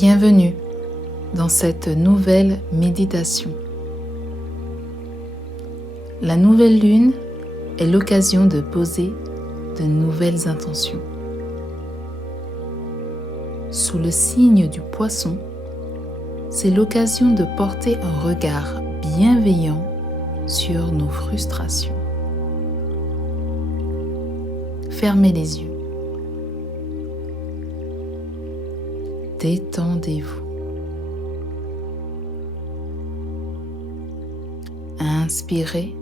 Bienvenue dans cette nouvelle méditation. La nouvelle lune est l'occasion de poser de nouvelles intentions. Sous le signe du Poisson, c'est l'occasion de porter un regard bienveillant sur nos frustrations. Fermez les yeux. Détendez-vous. Inspirez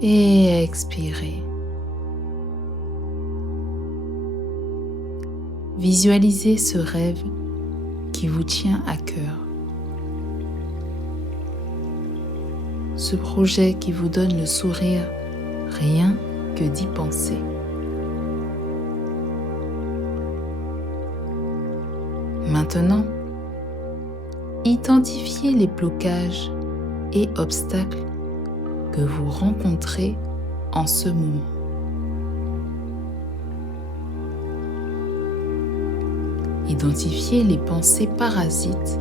et expirez. Visualisez ce rêve qui vous tient à cœur. Ce projet qui vous donne le sourire rien que d'y penser. Maintenant, identifiez les blocages et obstacles que vous rencontrez en ce moment. Identifiez les pensées parasites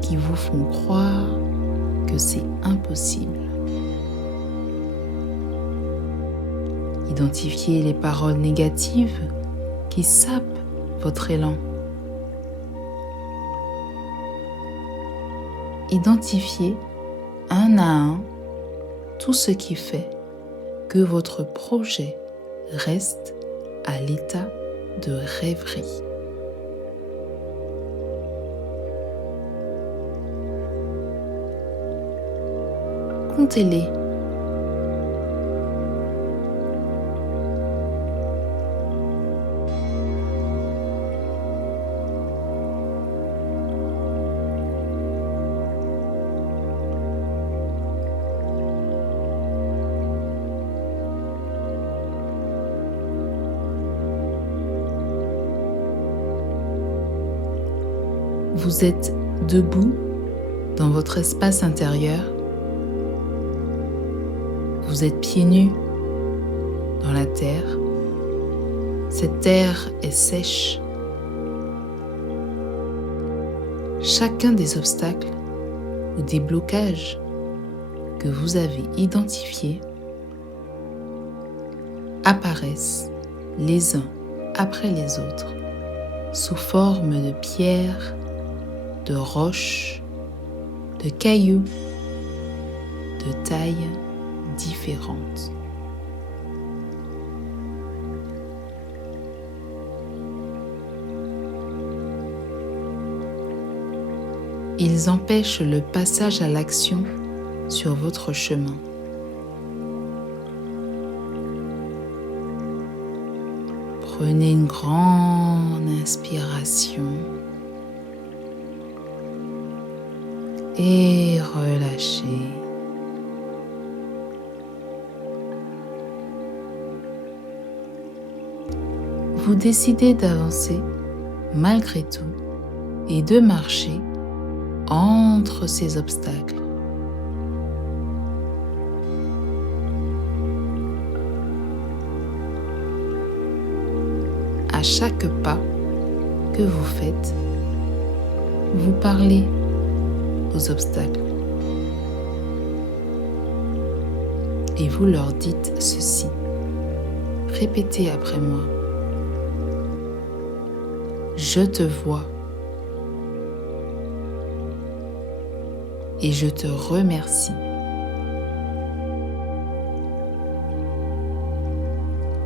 qui vous font croire que c'est impossible. Identifiez les paroles négatives qui sapent votre élan. Identifiez un à un tout ce qui fait que votre projet reste à l'état de rêverie. Comptez-les. Vous êtes debout dans votre espace intérieur. Vous êtes pieds nus dans la terre. Cette terre est sèche. Chacun des obstacles ou des blocages que vous avez identifiés apparaissent les uns après les autres sous forme de pierres, de roches, de cailloux, de tailles différentes. Ils empêchent le passage à l'action sur votre chemin. Prenez une grande inspiration et relâchez. Vous décidez d'avancer malgré tout et de marcher entre ces obstacles. À chaque pas que vous faites, vous parlez aux obstacles et vous leur dites ceci. Répétez après moi. Je te vois et je te remercie.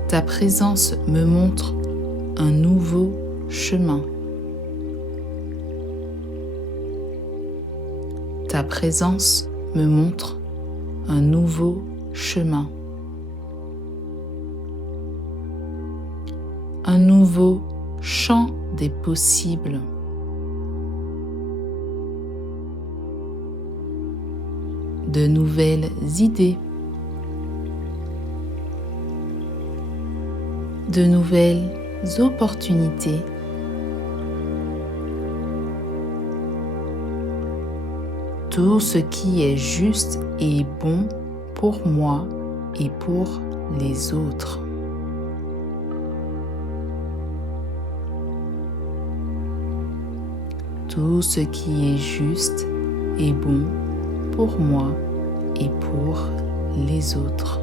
Ta présence me montre un nouveau chemin. Ta présence me montre un nouveau chemin. Un nouveau champ des possibles. De nouvelles idées. De nouvelles opportunités. Tout ce qui est juste et bon pour moi et pour les autres. tout ce qui est juste et bon pour moi et pour les autres.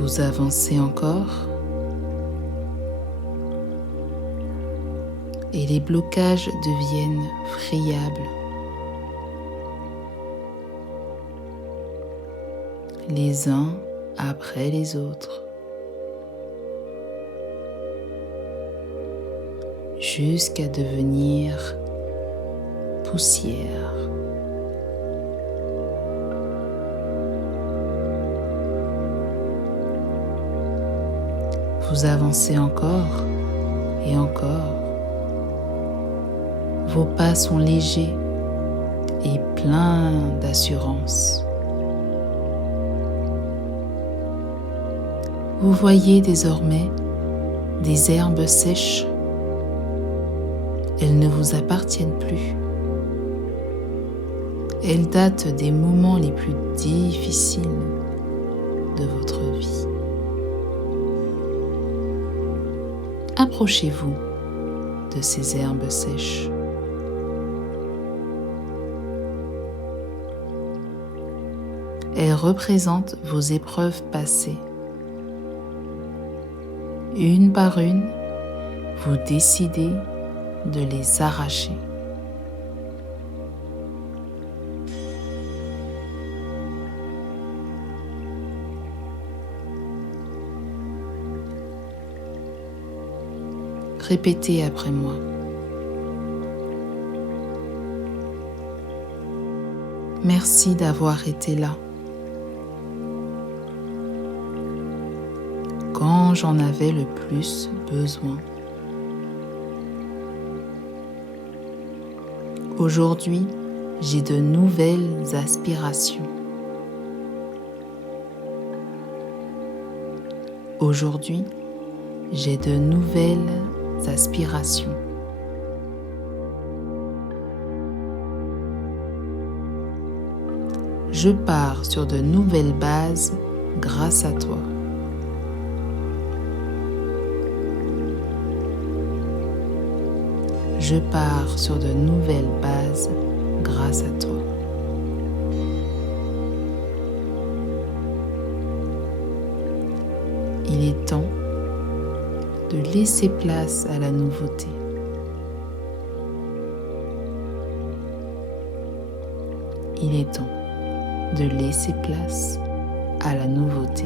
Vous avancez encore et les blocages deviennent friables. Les uns après les autres, jusqu'à devenir poussière. Vous avancez encore et encore. Vos pas sont légers et pleins d'assurance. Vous voyez désormais des herbes sèches. Elles ne vous appartiennent plus. Elles datent des moments les plus difficiles de votre vie. Approchez-vous de ces herbes sèches. Elles représentent vos épreuves passées. Une par une, vous décidez de les arracher. Répétez après moi. Merci d'avoir été là. Quand j'en avais le plus besoin. Aujourd'hui, j'ai de nouvelles aspirations. Aujourd'hui, j'ai de nouvelles aspirations. Je pars sur de nouvelles bases grâce à toi. Je pars sur de nouvelles bases grâce à toi. Il est temps de laisser place à la nouveauté. Il est temps de laisser place à la nouveauté.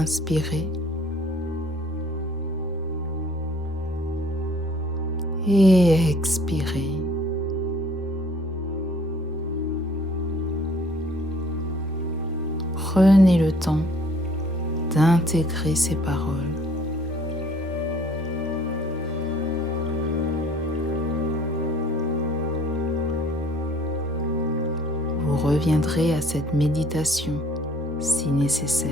Inspirez et expirez. Prenez le temps d'intégrer ces paroles. Vous reviendrez à cette méditation si nécessaire.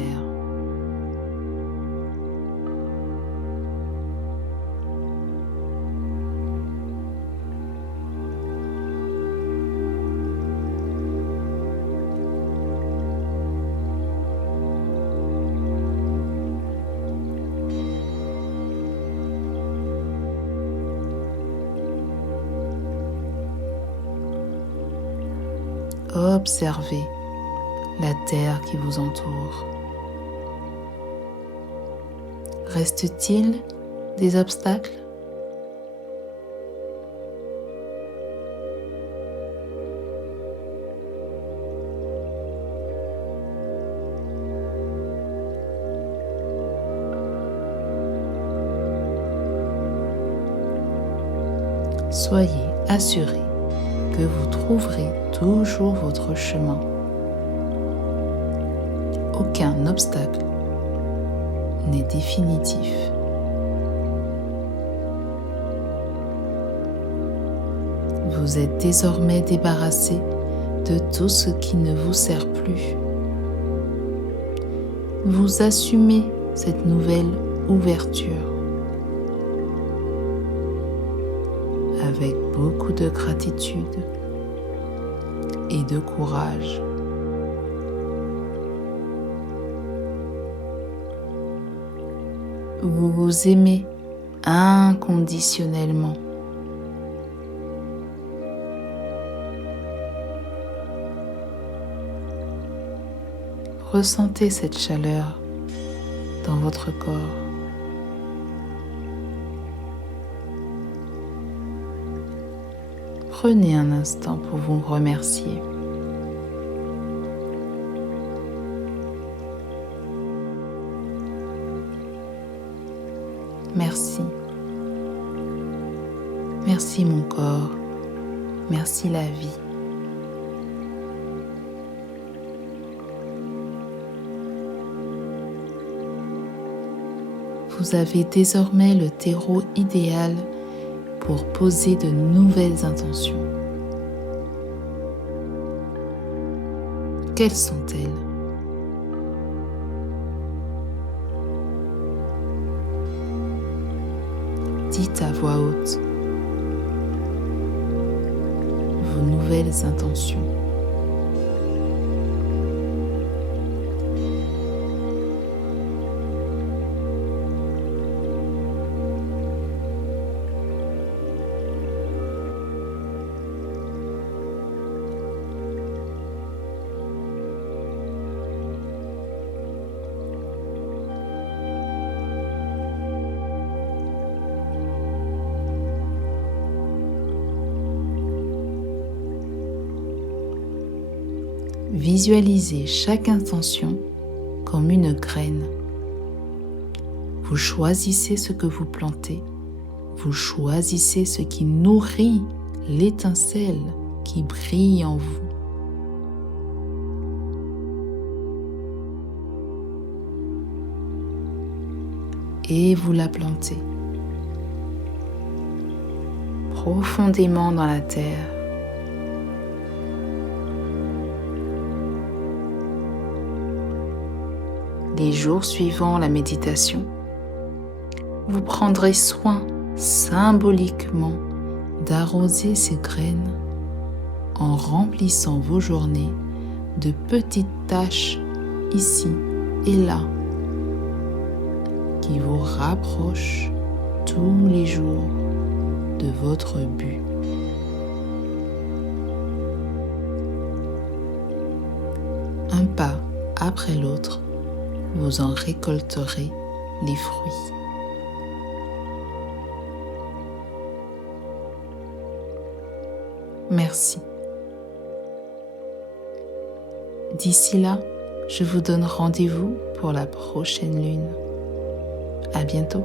Observez la terre qui vous entoure. Reste-t-il des obstacles ? Soyez assurés que vous trouverez toujours votre chemin. Aucun obstacle n'est définitif. Vous êtes désormais débarrassé de tout ce qui ne vous sert plus. Vous assumez cette nouvelle ouverture, avec beaucoup de gratitude et de courage. Vous vous aimez inconditionnellement. Ressentez cette chaleur dans votre corps. Prenez un instant pour vous remercier. Merci. Merci mon corps. Merci la vie. Vous avez désormais le terreau idéal pour poser de nouvelles intentions. Quelles sont-elles? Dites à voix haute vos nouvelles intentions. Visualisez chaque intention comme une graine. Vous choisissez ce que vous plantez. Vous choisissez ce qui nourrit l'étincelle qui brille en vous. Et vous la plantez profondément dans la terre. Les jours suivant la méditation, vous prendrez soin symboliquement d'arroser ces graines en remplissant vos journées de petites tâches ici et là qui vous rapprochent tous les jours de votre but. Un pas après l'autre, vous en récolterez les fruits. Merci. D'ici là, je vous donne rendez-vous pour la prochaine lune. À bientôt.